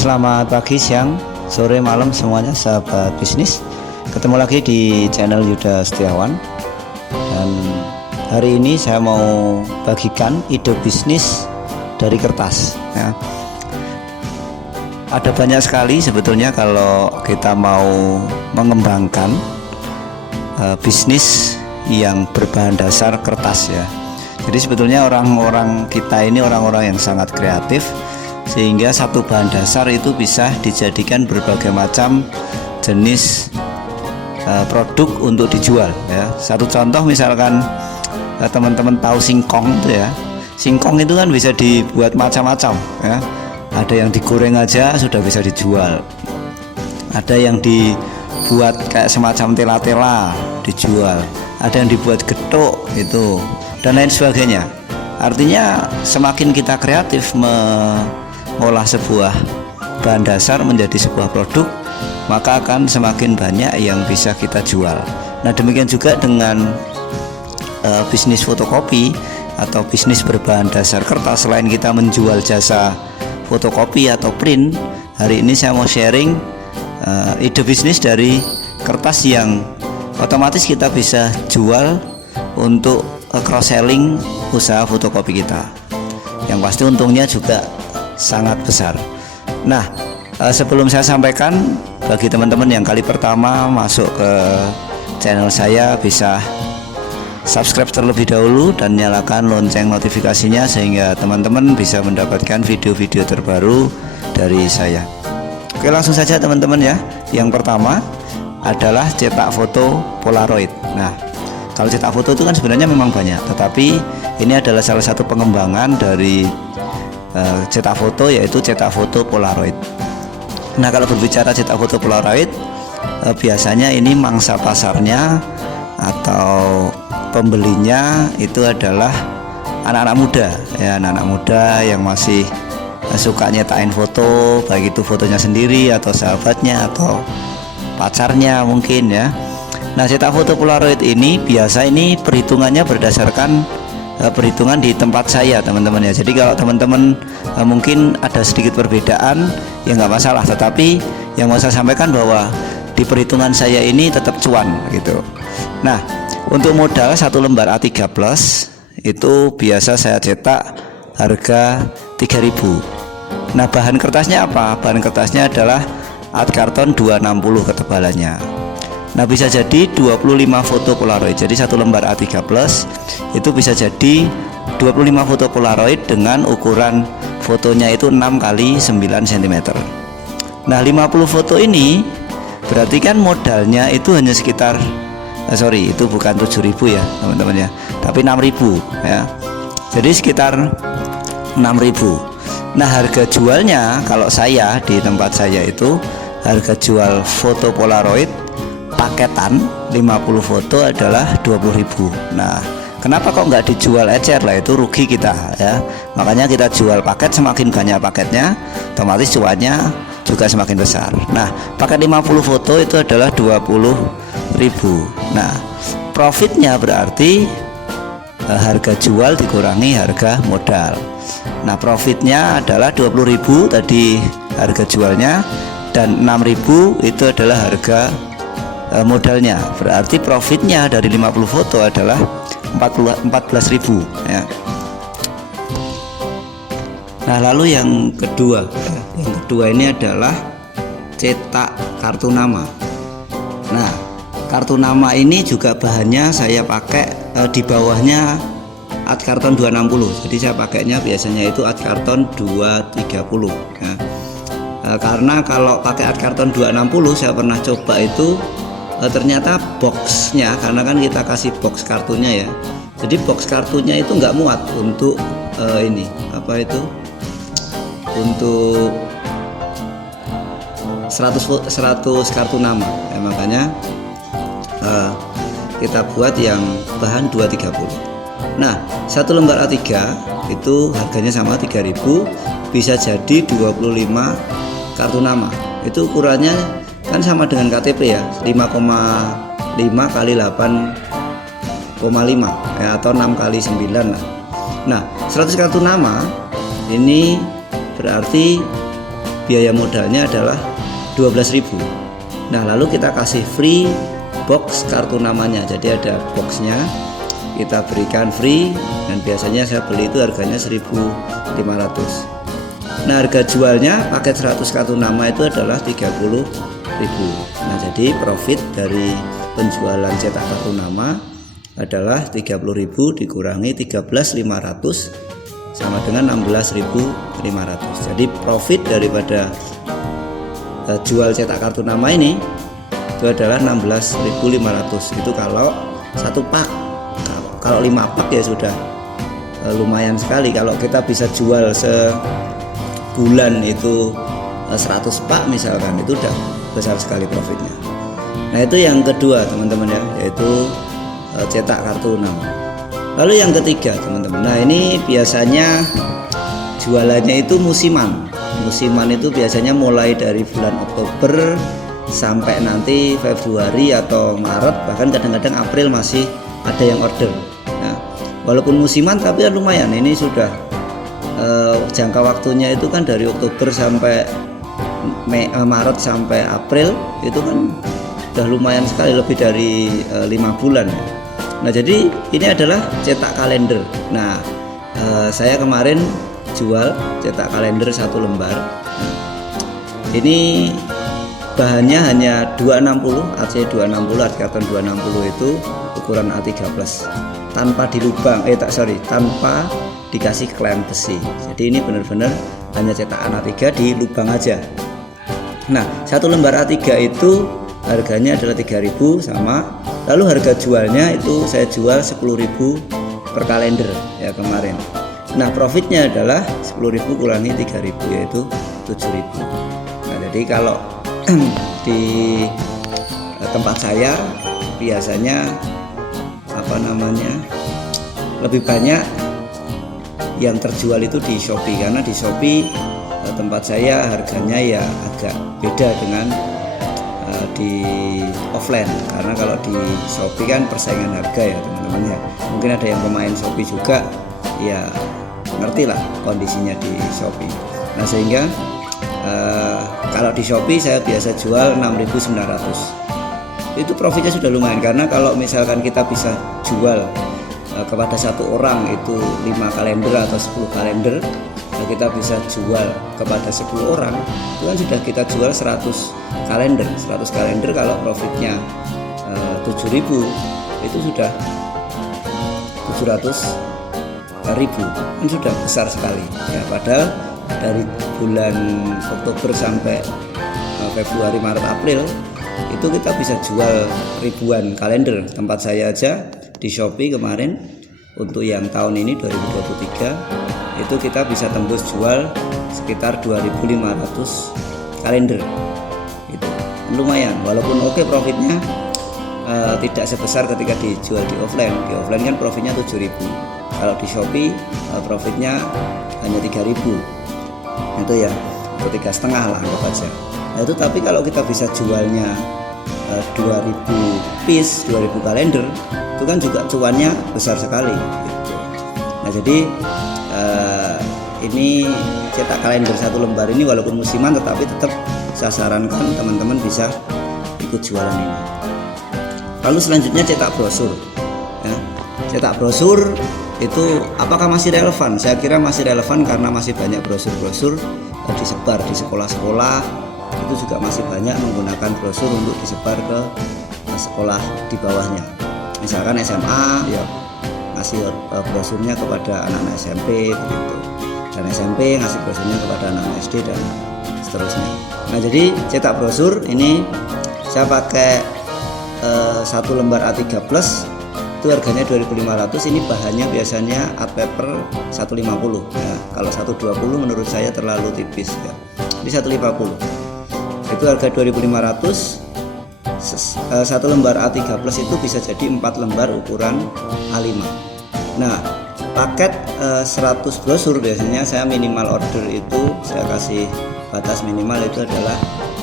Selamat pagi, siang, sore, malam semuanya sahabat bisnis. Ketemu lagi di channel Yuda Setiawan. Dan hari ini saya mau bagikan ide bisnis dari kertas ya. Ada banyak sekali sebetulnya kalau kita mau mengembangkan bisnis yang berbahan dasar kertas ya. Jadi sebetulnya orang-orang kita ini orang-orang yang sangat kreatif, sehingga satu bahan dasar itu bisa dijadikan berbagai macam jenis produk untuk dijual ya. Satu contoh misalkan teman-teman tahu singkong itu ya. Singkong itu kan bisa dibuat macam-macam ya. Ada yang digoreng aja sudah bisa dijual. Ada yang dibuat kayak semacam tela-tela dijual. Ada yang dibuat getuk itu dan lain sebagainya. Artinya semakin kita kreatif mengolah sebuah bahan dasar menjadi sebuah produk, maka akan semakin banyak yang bisa kita jual. Nah, demikian juga dengan bisnis fotokopi atau bisnis berbahan dasar kertas. Selain kita menjual jasa fotokopi atau print, hari ini saya mau sharing ide bisnis dari kertas yang otomatis kita bisa jual untuk cross selling usaha fotokopi kita, yang pasti untungnya juga sangat besar. Nah, sebelum saya sampaikan, bagi teman-teman yang kali pertama masuk ke channel saya, bisa subscribe terlebih dahulu dan nyalakan lonceng notifikasinya sehingga teman-teman bisa mendapatkan video-video terbaru dari saya. Oke, langsung saja teman-teman ya. Yang pertama adalah cetak foto Polaroid. Nah, kalau cetak foto itu kan sebenarnya memang banyak, tetapi ini adalah salah satu pengembangan dari cetak foto, yaitu cetak foto Polaroid. Nah, kalau berbicara cetak foto Polaroid, biasanya ini mangsa pasarnya atau pembelinya itu adalah anak-anak muda ya, anak-anak muda yang masih suka nyetakin foto, baik itu fotonya sendiri atau sahabatnya atau pacarnya mungkin ya. Nah, cetak foto Polaroid ini biasa ini perhitungannya berdasarkan perhitungan di tempat saya teman-teman ya. Jadi kalau teman-teman mungkin ada sedikit perbedaan ya nggak masalah, tetapi yang mau saya sampaikan bahwa di perhitungan saya ini tetap cuan gitu. Nah, untuk modal satu lembar A3 plus itu biasa saya cetak harga 3.000. Nah, bahan kertasnya apa? Bahan kertasnya adalah art karton 260 ketebalannya. Nah, bisa jadi 25 foto Polaroid. Jadi satu lembar A3 plus itu bisa jadi 25 foto Polaroid dengan ukuran fotonya itu 6 kali 9 cm. Nah, 50 foto ini berarti kan modalnya itu hanya sekitar itu bukan 7.000 ya teman-teman ya, tapi 6.000 ya. Jadi sekitar 6.000. Nah, harga jualnya kalau saya di tempat saya itu harga jual foto Polaroid paketan 50 foto adalah 20.000. Nah, kenapa kok nggak dijual ecer lah, itu rugi kita ya. Makanya kita jual paket, semakin banyak paketnya otomatis cuannya juga semakin besar. Nah, paket 50 foto itu adalah 20.000. Nah, profitnya berarti harga jual dikurangi harga modal. Nah, profitnya adalah 20.000 tadi harga jualnya, dan 6.000 itu adalah harga modalnya. Berarti profitnya dari 50 foto adalah 14.000 ya. Nah, lalu yang kedua ini adalah cetak kartu nama. Nah, kartu nama ini juga bahannya saya pakai di bawahnya art karton 260. Jadi saya pakainya biasanya itu art karton 230 ya. Karena kalau pakai art karton 260 saya pernah coba itu ternyata boxnya, karena kan kita kasih box kartunya ya, jadi box kartunya itu nggak muat untuk untuk 100 kartu nama ya. Makanya kita buat yang bahan 230. Nah, satu lembar A3 itu harganya sama 3.000, bisa jadi 25 kartu nama. Itu ukurannya kan sama dengan KTP ya, 5,5 kali 8,5 ya, atau 6 kali 9 lah. Nah, 100 kartu nama ini berarti biaya modalnya adalah 12.000. Nah, lalu kita kasih free box kartu namanya. Jadi ada boxnya, kita berikan free, dan biasanya saya beli itu harganya 1.500. Nah, harga jualnya paket 100 kartu nama itu adalah 30.000. Nah, jadi profit dari penjualan cetak kartu nama adalah 30.000 dikurangi 13.500 sama dengan 16.500. Jadi profit daripada jual cetak kartu nama ini itu adalah 16.500. Itu kalau satu pak. Kalau 5 pak ya sudah lumayan sekali. Kalau kita bisa jual sebulan itu 100 pak misalkan, itu udah besar sekali profitnya. Nah, itu yang kedua teman-teman ya, yaitu cetak kartu nama. Lalu yang ketiga teman-teman, nah ini biasanya jualannya itu musiman. Musiman itu biasanya mulai dari bulan Oktober sampai nanti Februari atau Maret, bahkan kadang-kadang April masih ada yang order. Nah, walaupun musiman tapi lumayan. Ini sudah jangka waktunya itu kan dari Oktober sampai Maret sampai April, itu kan sudah lumayan sekali, lebih dari 5 bulan. Nah, jadi ini adalah cetak kalender. Nah, saya kemarin jual cetak kalender 1 lembar. Ini bahannya hanya 260, AC 260, art carton 260 itu ukuran A3 plus, tanpa dilubang, tanpa dikasih klem besi. Jadi ini benar-benar hanya cetakan A3 di lubang aja. Nah, 1 lembar A3 itu harganya adalah 3.000 sama. Lalu harga jualnya itu saya jual 10.000 per kalender ya kemarin. Nah, profitnya adalah 10.000 kurangi 3.000 yaitu 7.000. Nah, jadi kalau di tempat saya biasanya lebih banyak yang terjual itu di Shopee, karena di Shopee tempat saya harganya ya agak beda dengan di offline. Karena kalau di Shopee kan persaingan harga ya teman-teman ya. Mungkin ada yang pemain Shopee juga ya, ngerti lah kondisinya di Shopee. Nah, sehingga kalau di Shopee saya biasa jual 6.900. Itu profitnya sudah lumayan, karena kalau misalkan kita bisa jual kepada satu orang itu 5 kalender atau 10 kalender, kita bisa jual kepada 10 orang, itu kan sudah kita jual 100 kalender. 100 kalender kalau profitnya 7.000 itu sudah 700.000, kan sudah besar sekali ya. Padahal dari bulan Oktober sampai Februari, Maret, April itu kita bisa jual ribuan kalender. Tempat saya aja di Shopee kemarin untuk yang tahun ini 2023 itu kita bisa tembus jual sekitar 2.500 kalender. Itu lumayan, walaupun oke profitnya tidak sebesar ketika dijual di offline. Di offline kan profitnya 7.000. Kalau di Shopee profitnya hanya 3.000. Itu ya, atau 3,5 lah anggap aja. Nah, itu tapi kalau kita bisa jualnya 2.000 piece, 2.000 kalender, itu kan juga cuannya besar sekali gitu. Nah, jadi ini cetak kalender 1 lembar ini walaupun musiman, tetapi tetap saya sarankan teman-teman bisa ikut jualan ini. Lalu selanjutnya cetak brosur ya. Cetak brosur itu apakah masih relevan? Saya kira masih relevan, karena masih banyak brosur-brosur disebar di sekolah-sekolah. Itu juga masih banyak menggunakan brosur untuk disebar ke sekolah di bawahnya. Misalkan SMA ya ngasih brosurnya kepada anak-anak SMP begitu, dan SMP ngasih brosurnya kepada anak SD dan seterusnya. Nah, jadi cetak brosur ini saya pakai 1 lembar A3 plus itu harganya 2.500. Ini bahannya biasanya art paper 150 ya. Kalau 120 menurut saya terlalu tipis ya. Ini 150. Itu harga 2.500. 1 lembar A3 plus itu bisa jadi 4 lembar ukuran A5. Nah, paket 100 brosur biasanya saya minimal order itu saya kasih batas minimal itu adalah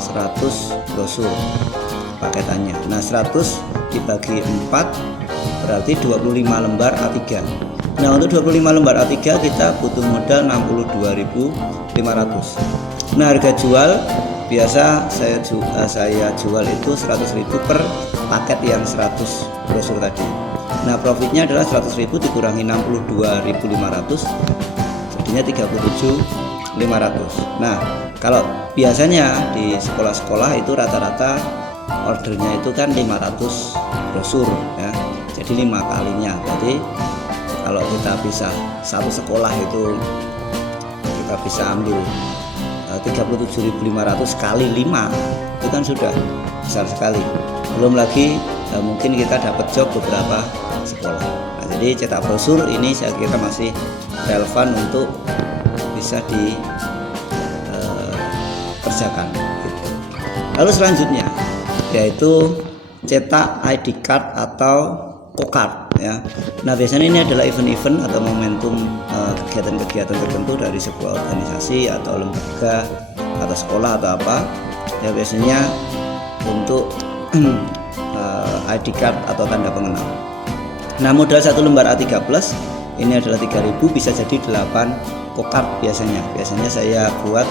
100 brosur paketannya. Nah, 100 dibagi 4 berarti 25 lembar A3. Nah, untuk 25 lembar A3 kita butuh modal 62.500. Nah, harga jual biasa saya jual itu 100.000 per paket yang 100 brosur tadi. Nah, profitnya adalah 100.000 dikurangi 62.500, jadinya 37.500. Nah, kalau biasanya di sekolah-sekolah itu rata-rata ordernya itu kan 500 brosur ya, jadi 5 kalinya. Jadi kalau kita bisa satu sekolah itu kita bisa ambil 37.500 kali 5, itu kan sudah besar sekali. Belum lagi mungkin kita dapat job beberapa sekolah. Nah, jadi cetak brosur ini saya kira masih relevan untuk bisa dikerjakan gitu. Lalu selanjutnya yaitu cetak ID card atau co-card ya. Nah, biasanya ini adalah event-event atau momentum kegiatan-kegiatan tertentu dari sebuah organisasi atau lembaga atau sekolah atau apa ya, biasanya untuk ID card atau tanda pengenal. Nah, modal satu lembar A3 plus ini adalah 3.000, bisa jadi 8 co-card biasanya. Biasanya saya buat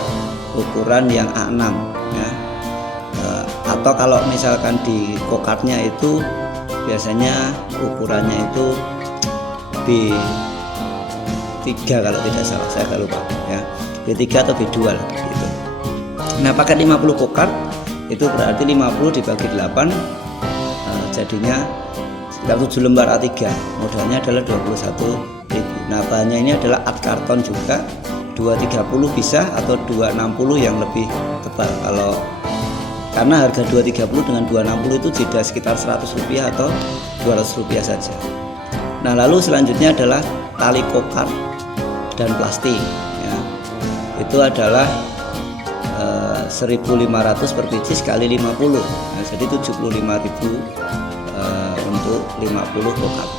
ukuran yang A6 ya. Atau kalau misalkan di co-cardnya itu biasanya ukurannya itu B3 kalau tidak salah, saya agak lupa ya, B3 atau B2 lah gitu. Nah, paket 50 co-card itu berarti 50 dibagi 8 jadinya sekitar 7 lembar A3. Modalnya adalah 21.000. Nah, bahannya ini adalah art karton juga, 230 bisa atau 260 yang lebih tebal. Karena harga 230 dengan 260 itu jeda sekitar Rp100 atau Rp200 saja. Nah, lalu selanjutnya adalah tali co-card dan plastik ya. Itu adalah 1.500 per biji sekali 50. Nah, jadi 75.000 untuk 50 co-card.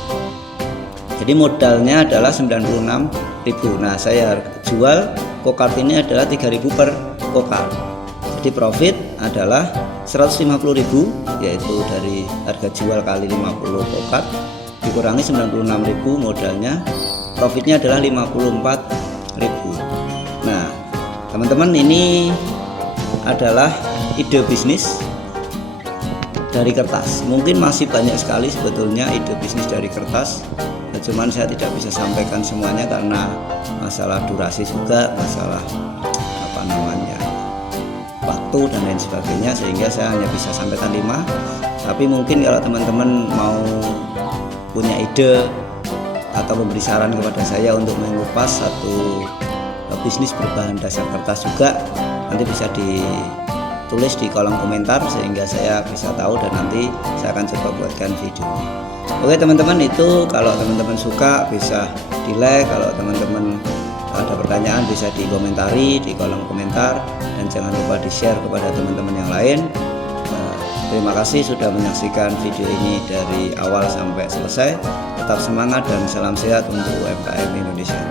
Jadi modalnya adalah 96.000. Nah, saya jual co-card ini adalah 3.000 per co-card. Jadi profit adalah 150.000, yaitu dari harga jual kali 50 co-card dikurangi 96.000 modalnya, profitnya adalah 54.000. Nah, teman-teman, ini adalah ide bisnis dari kertas. Mungkin masih banyak sekali sebetulnya ide bisnis dari kertas, cuman saya tidak bisa sampaikan semuanya karena masalah durasi juga, masalah waktu dan lain sebagainya, sehingga saya hanya bisa sampaikan 5. Tapi mungkin kalau teman-teman mau punya ide atau memberi saran kepada saya untuk mengupas satu bisnis berbahan dasar kertas juga, nanti bisa ditulis di kolom komentar sehingga saya bisa tahu dan nanti saya akan coba buatkan videonya. Oke teman-teman, itu kalau teman-teman suka bisa di like, kalau teman-teman ada pertanyaan bisa dikomentari di kolom komentar, dan jangan lupa di share kepada teman-teman yang lain. Terima kasih sudah menyaksikan video ini dari awal sampai selesai. Tetap semangat dan salam sehat untuk UMKM Indonesia.